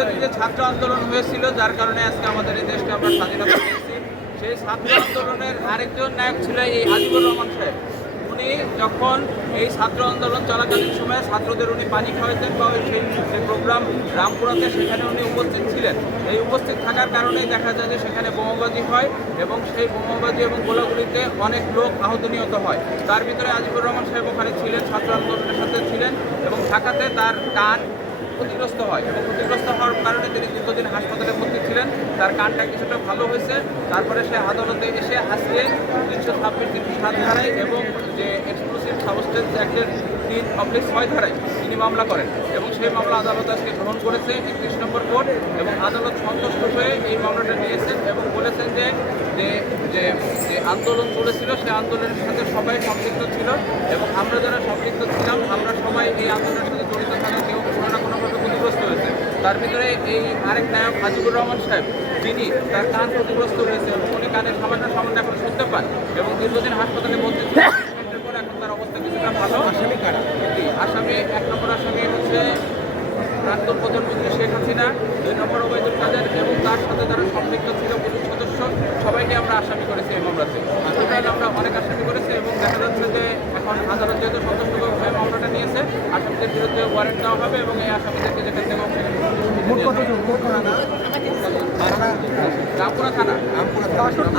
বিরোধী যে ছাত্র আন্দোলন হয়েছিল, যার কারণে আজকে আমাদের এই দেশকে আমরা স্বাধীনতা পেয়েছি, সেই ছাত্র আন্দোলনের আরেকজন নায়ক ছিল এই আজিবুর রহমান সাহেব। উনি যখন এই ছাত্র আন্দোলন চলাকালীন সময়ে ছাত্রদের উনি পানি খাওয়াতেন বা ওই সেই প্রোগ্রাম রামপুরাতে, সেখানে উনি উপস্থিত ছিলেন। এই উপস্থিত থাকার কারণেই দেখা যায় যে সেখানে বোমাবাজি হয় এবং সেই বোমাবাজি এবং গোলাগুলিতে অনেক লোক আহত নিহত হয়। তার ভিতরে আজিবুর রহমান সাহেব ওখানে ছিলেন, ছাত্র আন্দোলনের সাথে ছিলেন এবং ঢাকাতে তার কান ক্ষতিগ্রস্ত হয় এবং ক্ষতিগ্রস্ত হওয়ার কারণে তিনি দীর্ঘদিন হাসপাতালে ভর্তি ছিলেন। তার কানটা কিছুটা ভালো হয়েছে। তারপরে সে আদালতে এসে আজকে 326-307 ধারায় এবং যে এক্সপ্লোসিভ সাবস্টেন্স অ্যাক্টের 3/6 ধারায় তিনি মামলা করেন এবং সেই মামলা আদালত আজকে গ্রহণ করেছে 31 নম্বর কোর্ট, এবং আদালত সন্তুষ্ট হয়ে এই মামলাটা নিয়েছেন এবং বলেছেন যে যে যে আন্দোলন চলেছিল সেই আন্দোলনের সাথে সবাই সম্পৃক্ত ছিল এবং আমরা যারা সম্পৃক্ত ছিলাম আমরা সবাই এই আন্দোলনের সাথে জড়িত থাকা কেউ কোনো না কোনোভাবে ক্ষতিগ্রস্ত হয়েছে। তার ভিতরে এই আরেক নায়ক আজিবুর রহমান সাহেব, যিনি তার কান ক্ষতিগ্রস্ত হয়েছে এবং উনি কানের সামান্য এখন শুনতে পান এবং দীর্ঘদিন হাসপাতালে ভর্তি ছিলেন। এরপর এখন তার অবস্থা কিছুটা ভালো। আসামি কারা? আসামি 1 নম্বর আসামি হচ্ছে প্রাক্তন প্রধানমন্ত্রী শেখ হাসিনা, 2 নম্বর ওবায়দুল কাদের এবং তার সাথে যারা সম্পৃক্ত ছিল পুলিশ সদস্য, সবাইকে আমরা আসামি করেছি এই মামলাতে। টোটাল আমরা অনেক আসামি করেছি এবং দেখা যাচ্ছে যে এখন আদালত যেহেতু সন্তুষ্টভাবে মামলাটা নিয়েছে, আসামিদের বিরুদ্ধে ওয়ারেন্ট দেওয়া হবে এবং এই আসামিদেরকে যেখান থেকে রামপুরা থানা।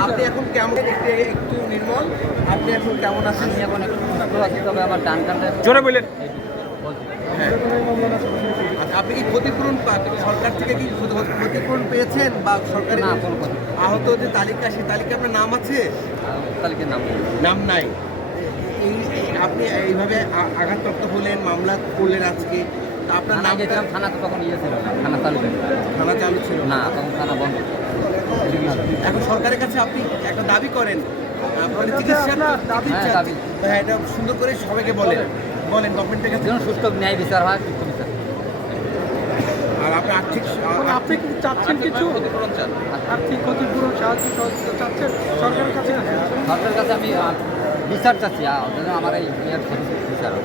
আপনি এখন কেমন? একটু নির্মল, আপনি এখন কেমন আছেন? এখন একটু সুস্থ আছি, তবে আমার ডান কানটা জোরে বললেন। হ্যাঁ। আচ্ছা, আপনি কি ক্ষতিপূরণ সরকার থেকে কি ক্ষতিপূরণ পেয়েছেন বা সরকারি না কোনো কথা, আহত যে তালিকা, সেই তালিকা আপনার নাম আছে? তালিকার নাম নেই। নাম নাই। আপনি এইভাবে আঘাতপ্রাপ্ত হলেন, মামলা করলেন আজকে, তা আপনার নাম? গেছিলাম থানা, তো তখন ইয়ে ছিল না, থানা চালু ছিল না। থানা চালু ছিল না, তখন থানা বন্ধ। এখন সরকারের কাছে আপনি একটা দাবি করেন, আপনার চিকিৎসার দাবি। হ্যাঁ, দাবি। হ্যাঁ, এটা সুন্দর করে সবাইকে বলেন গভর্নমেন্টের কাছে। যেন সুষ্ঠু ন্যায় বিচার হয়, সুষ্ঠু বিচার। আর আপনি আর্থিক আপনি কি চাচ্ছেন কিছু ক্ষতিপূরণ চান? আর্থিক ক্ষতিপূরণ সাহায্য সহযোগিতা চাচ্ছেন সরকারের কাছে? সরকারের কাছে আমি বিচার চাচ্ছি, যেন আমার এই বিচার হয়।